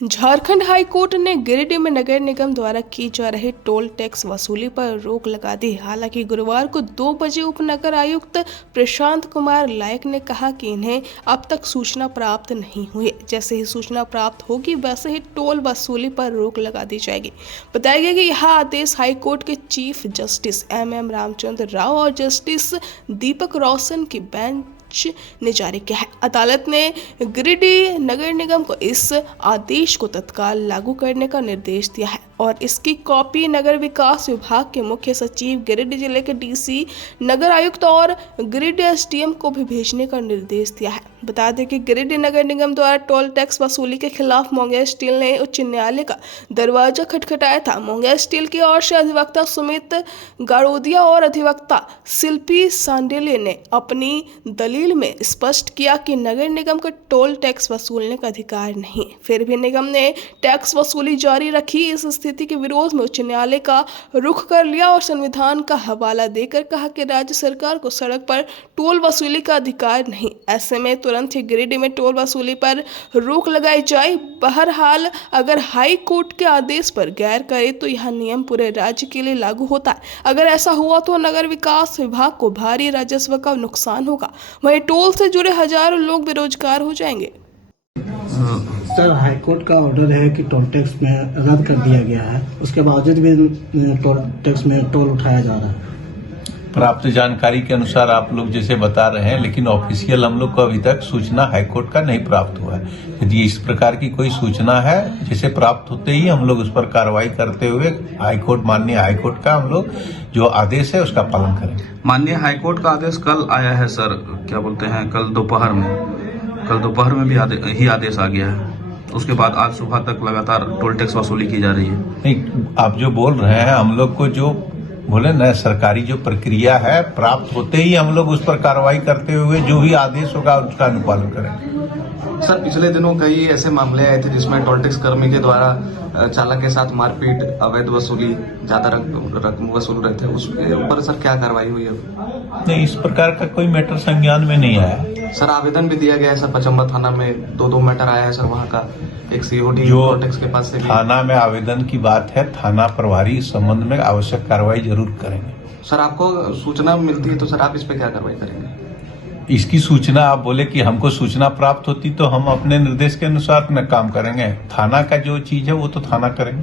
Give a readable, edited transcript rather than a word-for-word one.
Jharkhand high court ने गिरिडीह में नगर निगम द्वारा की जा रही टोल टैक्स वसूली पर रोक लगा दी। हालांकि गुरुवार को 2 बजे उपनगर आयुक्त प्रशांत कुमार लायक ने कहा कि इन्हें अब तक सूचना प्राप्त नहीं हुई। जैसे ही सूचना प्राप्त होगी वैसे ही टोल वसूली पर रोक लगा दी जाएगी। बताया गया कि यह आदेश हाई कोर्ट के chief justice MM Ramchandra Rao और जस्टिस दीपक रोशन की बेंच ने जारी किया है। अदालत ने गिरिडीह नगर निगम को इस आदेश को तत्काल लागू करने का निर्देश दिया है और इसकी कॉपी नगर विकास विभाग के मुख्य सचिव, गिरिडीह जिले के DC, नगर आयुक्त और गिरिडीह SDM को भी भेजने का निर्देश दिया है। बता दें कि गिरिडीह नगर निगम द्वारा टोल टैक्स वसूली के खिलाफ मुंगेर स्टील ने उच्च न्यायालय का दरवाजा खटखटाया था। मुंगेर स्टील की ओर से अधिवक्ता सुमित गाड़ोदिया और अधिवक्ता शिल्पी सांडेले ने अपनी दलील में स्पष्ट किया कि नगर निगम का टोल टैक्स वसूलने का अधिकार नहीं। फिर भी निगम ने टैक्स वसूली जारी रखी। इस स्थिति के विरोध में उच्च न्यायालय का रुख कर लिया और संविधान का हवाला देकर कहा कि राज्य सरकार को सड़क पर टोल वसूली का अधिकार नहीं। ऐसे में तुरंत ही गिरिडीह में टोल वसूली पर रोक लगाई जाए। बहरहाल अगर हाई कोर्ट के आदेश पर गैर करे तो यह नियम पूरे राज्य के लिए लागू होता है। अगर ऐसा हुआ तो नगर विकास विभाग को भारी राजस्व का नुकसान होगा। वहीं टोल से जुड़े हजारों लोग बेरोजगार हो जाएंगे। सर, हाईकोर्ट का ऑर्डर है कि टोल टैक्स में रद्द कर दिया गया है, उसके बावजूद भी टोल टैक्स में टोल उठाया जा रहा है। प्राप्त जानकारी के अनुसार आप लोग जैसे बता रहे हैं, लेकिन ऑफिशियल हम लोग को अभी तक सूचना हाईकोर्ट का नहीं प्राप्त हुआ है। यदि इस प्रकार की कोई सूचना है, जैसे प्राप्त होते ही हम लोग उस पर कार्रवाई करते हुए माननीय हाईकोर्ट का हम लोग जो आदेश है उसका पालन करेंगे। माननीय हाईकोर्ट का आदेश कल आया है सर, क्या बोलते हैं, कल दोपहर में भी आदेश आ गया है। उसके बाद आज सुबह तक लगातार टोल टैक्स वसूली की जा रही है। नहीं, आप जो बोल रहे हैं, हम लोग को जो बोले न, सरकारी जो प्रक्रिया है प्राप्त होते ही हम लोग उस पर कार्रवाई करते हुए जो भी आदेश होगा उसका अनुपालन करेंगे। सर, पिछले दिनों कई ऐसे मामले आए थे जिसमें टोल टैक्स कर्मी के द्वारा चालक के साथ मारपीट, अवैध वसूली, ज्यादा रकम वसूल रहे थे, उसके ऊपर सर क्या कार्रवाई हुई है? नहीं, इस प्रकार का कोई मैटर संज्ञान में नहीं आया। सर, आवेदन भी दिया गया है सर, पचम्बर थाना में 2 मैटर आया है सर, वहाँ का एक COD टोल टैक्स के पास से भी। थाना में आवेदन की बात है, थाना प्रभारी इस संबंध में आवश्यक कार्रवाई जरूर करेंगे। सर, आपको सूचना मिलती है तो सर आप इस पे क्या कार्रवाई करेंगे? इसकी सूचना आप बोले कि हमको सूचना प्राप्त होती तो हम अपने निर्देश के अनुसार अपना काम करेंगे। थाना का जो चीज है वो तो थाना करेंगे।